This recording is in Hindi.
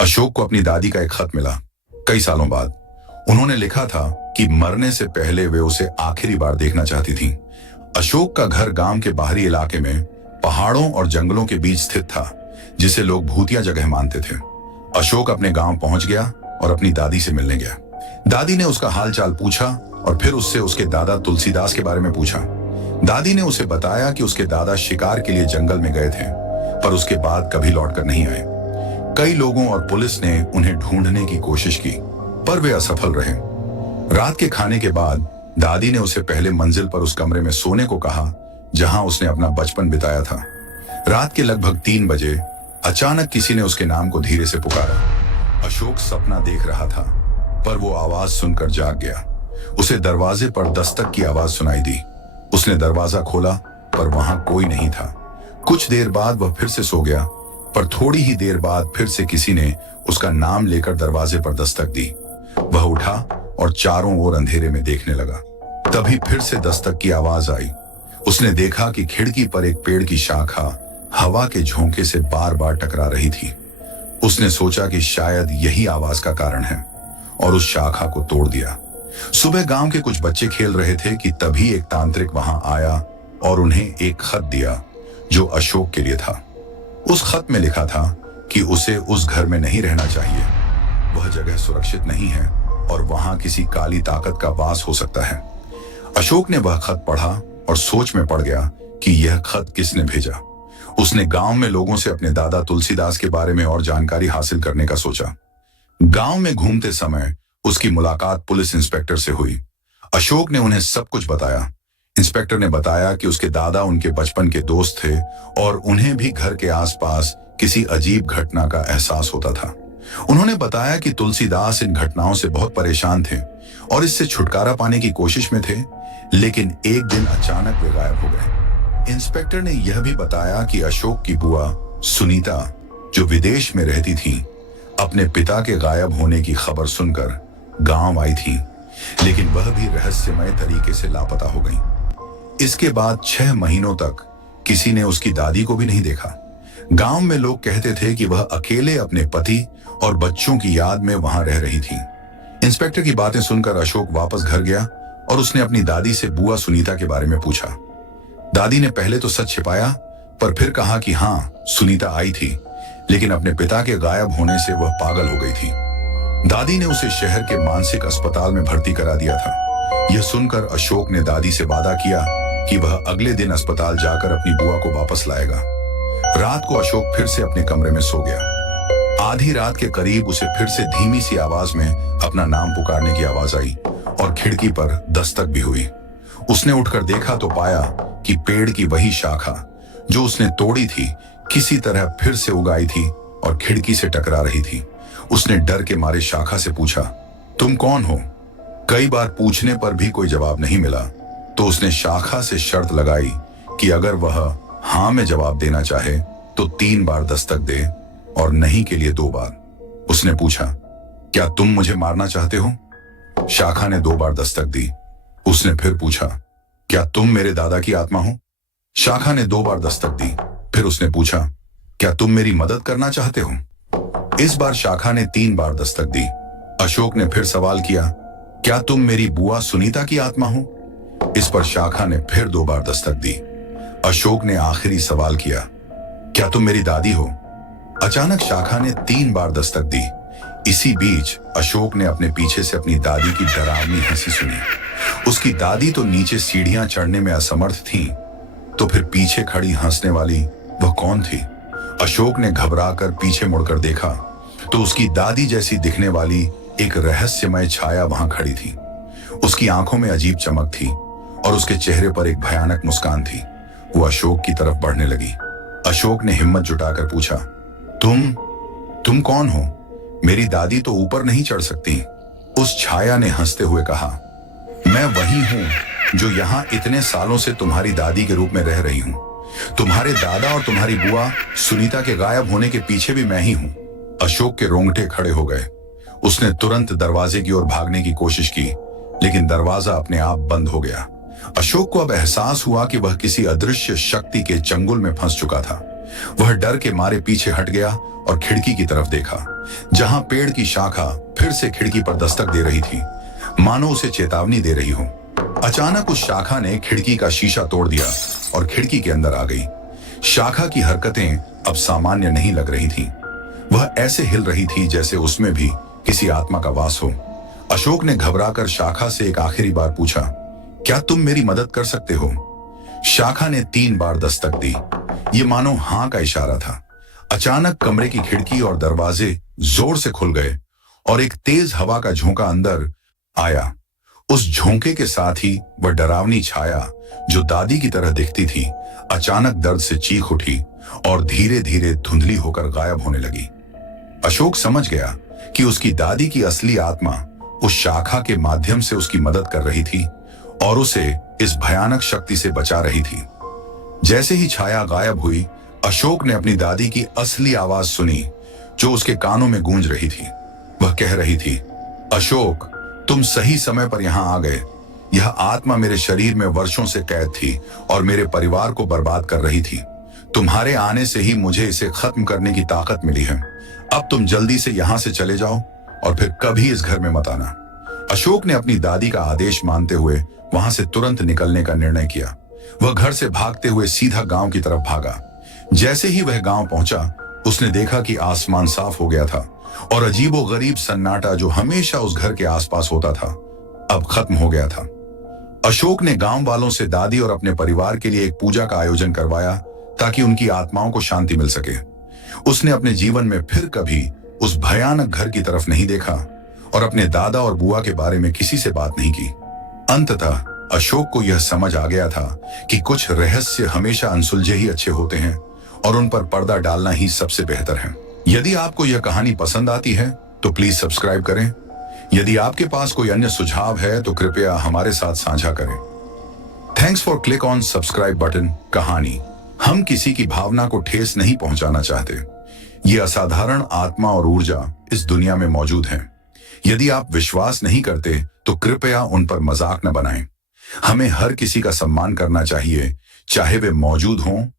अशोक को अपनी दादी का एक खत मिला कई सालों बाद। उन्होंने लिखा था कि मरने से पहले वे उसे आखिरी बार देखना चाहती थीं। अशोक का घर गांव के बाहरी इलाके में पहाड़ों और जंगलों के बीच स्थित था, जिसे लोग भूतिया जगह मानते थे। अशोक अपने गांव पहुंच गया और अपनी दादी से मिलने गया। दादी ने उसका हाल चाल पूछा और फिर उससे उसके दादा तुलसीदास के बारे में पूछा। दादी ने उसे बताया कि उसके दादा शिकार के लिए जंगल में गए थे, पर उसके बाद कभी लौटकर नहीं आए। कई लोगों और पुलिस ने उन्हें ढूंढने की कोशिश की, पर वे असफल रहे। रात के खाने के बाद दादी ने उसे पहले मंजिल पर उस कमरे में सोने को कहा जहां उसने अपना बचपन बिताया था। रात के लगभग 3 बजे अचानक किसी ने उसके नाम को धीरे से पुकारा। अशोक सपना देख रहा था, पर वो आवाज सुनकर जाग गया। उसे दरवाजे पर दस्तक की आवाज सुनाई दी। उसने दरवाजा खोला, पर वहां कोई नहीं था। कुछ देर बाद वह फिर से सो गया, पर थोड़ी ही देर बाद फिर से किसी ने उसका नाम लेकर दरवाजे पर दस्तक दी। वह उठा और चारों ओर अंधेरे में देखने लगा। तभी फिर से दस्तक की आवाज आई। उसने देखा कि खिड़की पर एक पेड़ की शाखा हवा के झोंके से बार बार टकरा रही थी। उसने सोचा कि शायद यही आवाज का कारण है और उस शाखा को तोड़ दिया। सुबह गांव के कुछ बच्चे खेल रहे थे कि तभी एक तांत्रिक वहां आया और उन्हें एक खत दिया जो अशोक के लिए था। उस खत में लिखा था कि उसे उस घर में नहीं रहना चाहिए। वह जगह सुरक्षित नहीं है और वहां किसी काली ताकत का वास हो सकता है। अशोक ने वह खत पढ़ा और सोच में पड़ गया कि यह खत किसने भेजा। उसने गांव में लोगों से अपने दादा तुलसीदास के बारे में और जानकारी हासिल करने का सोचा। गांव में घूमते समय उसकी मुलाकात पुलिस इंस्पेक्टर से हुई। अशोक ने उन्हें सब कुछ बताया। इंस्पेक्टर ने बताया कि उसके दादा उनके बचपन के दोस्त थे और उन्हें भी घर के आसपास किसी अजीब घटना का एहसास होता था। उन्होंने बताया कि तुलसीदास इन घटनाओं से बहुत परेशान थे और इससे छुटकारा पाने की कोशिश में थे, लेकिन एक दिन अचानक वे गायब हो गए। इंस्पेक्टर ने यह भी बताया कि अशोक की बुआ सुनीता, जो विदेश में रहती थी, अपने पिता के गायब होने की खबर सुनकर गांव आई थी, लेकिन वह भी रहस्यमय तरीके से लापता हो गई। इसके बाद 6 महीनों तक किसी ने उसकी दादी को भी नहीं देखा। गांव में लोग कहते थे कि वह अकेले अपने पति और बच्चों की याद में वहां रह रही थी। इंस्पेक्टर की बातें सुनकर अशोक वापस घर गया और उसने अपनी दादी से बुआ सुनीता के बारे में पूछा। दादी ने पहले तो सच छिपाया, पर फिर कहा कि हाँ, सुनीता आई थी, लेकिन अपने पिता के गायब होने से वह पागल हो गई थी। दादी ने उसे शहर के मानसिक अस्पताल में भर्ती करा दिया था। यह सुनकर अशोक ने दादी से वादा किया कि वह अगले दिन अस्पताल जाकर अपनी बुआ को वापस लाएगा। रात को अशोक फिर से अपने कमरे में सो गया। आधी रात के करीब उसे फिर से धीमी सी आवाज में अपना नाम पुकारने की आवाज आई और खिड़की पर दस्तक भी हुई। उसने उठकर देखा तो पाया कि पेड़ की वही शाखा जो उसने तोड़ी थी किसी तरह फिर से उगाई थी और खिड़की से टकरा रही थी। उसने डर के मारे शाखा से पूछा, तुम कौन हो? कई बार पूछने पर भी कोई जवाब नहीं मिला, तो उसने शाखा से शर्त लगाई कि अगर वह हाँ में जवाब देना चाहे तो 3 बार दस्तक दे और नहीं के लिए 2 बार। उसने पूछा, क्या तुम मुझे मारना चाहते हो? शाखा ने 2 बार दस्तक दी। उसने फिर पूछा, क्या तुम मेरे दादा की आत्मा हो? शाखा ने 2 बार दस्तक दी। फिर उसने पूछा, क्या तुम मेरी मदद करना चाहते हो? इस बार शाखा ने 3 बार दस्तक दी। अशोक ने फिर सवाल किया, क्या तुम मेरी बुआ सुनीता की आत्मा हो? इस पर शाखा ने फिर 2 बार दस्तक दी। अशोक ने आखिरी सवाल किया, क्या तुम मेरी दादी हो? अचानक शाखा ने 3 बार दस्तक दी। इसी बीच अशोक ने अपने पीछे से अपनी दादी की डरावनी हंसी सुनी। उसकी दादी तो नीचे सीढ़ियां चढ़ने में असमर्थ थी, तो फिर पीछे खड़ी हंसने वाली वह कौन थी? अशोक ने घबराकर पीछे मुड़कर देखा तो उसकी दादी जैसी दिखने वाली एक रहस्यमय छाया वहां खड़ी थी। उसकी आंखों में अजीब चमक थी और उसके चेहरे पर एक भयानक मुस्कान थी। वो अशोक की तरफ बढ़ने लगी। अशोक ने हिम्मत जुटाकर पूछा, तुम कौन हो? मेरी दादी तो ऊपर नहीं चढ़ सकती। उस छाया ने हंसते हुए कहा, मैं वही हूं जो यहां इतने सालों से तुम्हारी दादी के रूप में रह रही हूं। तुम्हारे दादा और तुम्हारी बुआ सुनीता के गायब होने के पीछे भी मैं ही हूं। अशोक के रोंगटे खड़े हो गए। उसने तुरंत दरवाजे की ओर भागने की कोशिश की, लेकिन दरवाजा अपने आप बंद हो गया। अशोक को अब एहसास हुआ कि वह किसी अदृश्य शक्ति के चंगुल में फंस चुका था। वह डर के मारे पीछे हट गया और खिड़की की तरफ देखा, जहां पेड़ की शाखा फिर से खिड़की पर दस्तक दे रही थी, मानो उसे चेतावनी दे रही हो। अचानक उस शाखा ने खिड़की का शीशा तोड़ दिया और खिड़की के अंदर आ गई। शाखा की हरकतें अब सामान्य नहीं लग रही थीं। वह ऐसे हिल रही थी जैसे उसमें भी किसी आत्मा का वास हो। अशोक ने घबराकर शाखा से एक आखिरी बार पूछा, क्या तुम मेरी मदद कर सकते हो? शाखा ने 3 बार दस्तक दी। ये मानो हां का इशारा था। अचानक कमरे की खिड़की और दरवाजे जोर से खुल गए और एक तेज हवा का झोंका अंदर आया। उस झोंके के साथ ही वह डरावनी छाया, जो दादी की तरह दिखती थी, अचानक दर्द से चीख उठी और धीरे धीरे धुंधली होकर गायब होने लगी। अशोक समझ गया कि उसकी दादी की असली आत्मा उस शाखा के माध्यम से उसकी मदद कर रही थी और उसे इस भयानक शक्ति से बचा रही थी। जैसे ही छाया गायब हुई, अशोक ने अपनी दादी की असली आवाज सुनी, जो उसके कानों में गूंज रही थी। वह कह रही थी, अशोक, तुम सही समय पर यहां आ गए। यह आत्मा मेरे शरीर में वर्षों से कैद थी और मेरे परिवार को बर्बाद कर रही थी। तुम्हारे आने से ही मुझे इसे खत्म करने की ताकत मिली है। अब तुम जल्दी से यहां से चले जाओ और फिर कभी इस घर में मत आना। अशोक ने अपनी दादी का आदेश मानते हुए वहां से तुरंत निकलने का निर्णय किया। वह घर से भागते हुए सीधा गांव की तरफ भागा। जैसे ही वह गांव पहुंचा, उसने देखा कि आसमान साफ हो गया था और अजीबोगरीब सन्नाटा जो हमेशा उस घर के आसपास होता था, अब खत्म हो गया था। अशोक ने गांव वालों से दादी और अपने परिवार के लिए एक पूजा का आयोजन करवाया ताकि उनकी आत्माओं को शांति मिल सके। उसने अपने जीवन में फिर कभी उस भयानक घर की तरफ नहीं देखा और अपने दादा और बुआ के बारे में किसी से बात नहीं की। अंततः अशोक को यह समझ आ गया था कि कुछ रहस्य हमेशा अनसुलझे ही अच्छे होते हैं और उन पर पर्दा डालना ही सबसे बेहतर है। यदि आपको यह कहानी पसंद आती है तो प्लीज सब्सक्राइब करें। यदि आपके पास कोई अन्य सुझाव है तो कृपया हमारे साथ साझा करें। Thanks for click on subscribe button. कहानी, हम किसी की भावना को ठेस नहीं पहुंचाना चाहते। ये असाधारण आत्मा और ऊर्जा इस दुनिया में मौजूद है। यदि आप विश्वास नहीं करते तो कृपया उन पर मजाक न बनाएं। हमें हर किसी का सम्मान करना चाहिए, चाहे वे मौजूद हों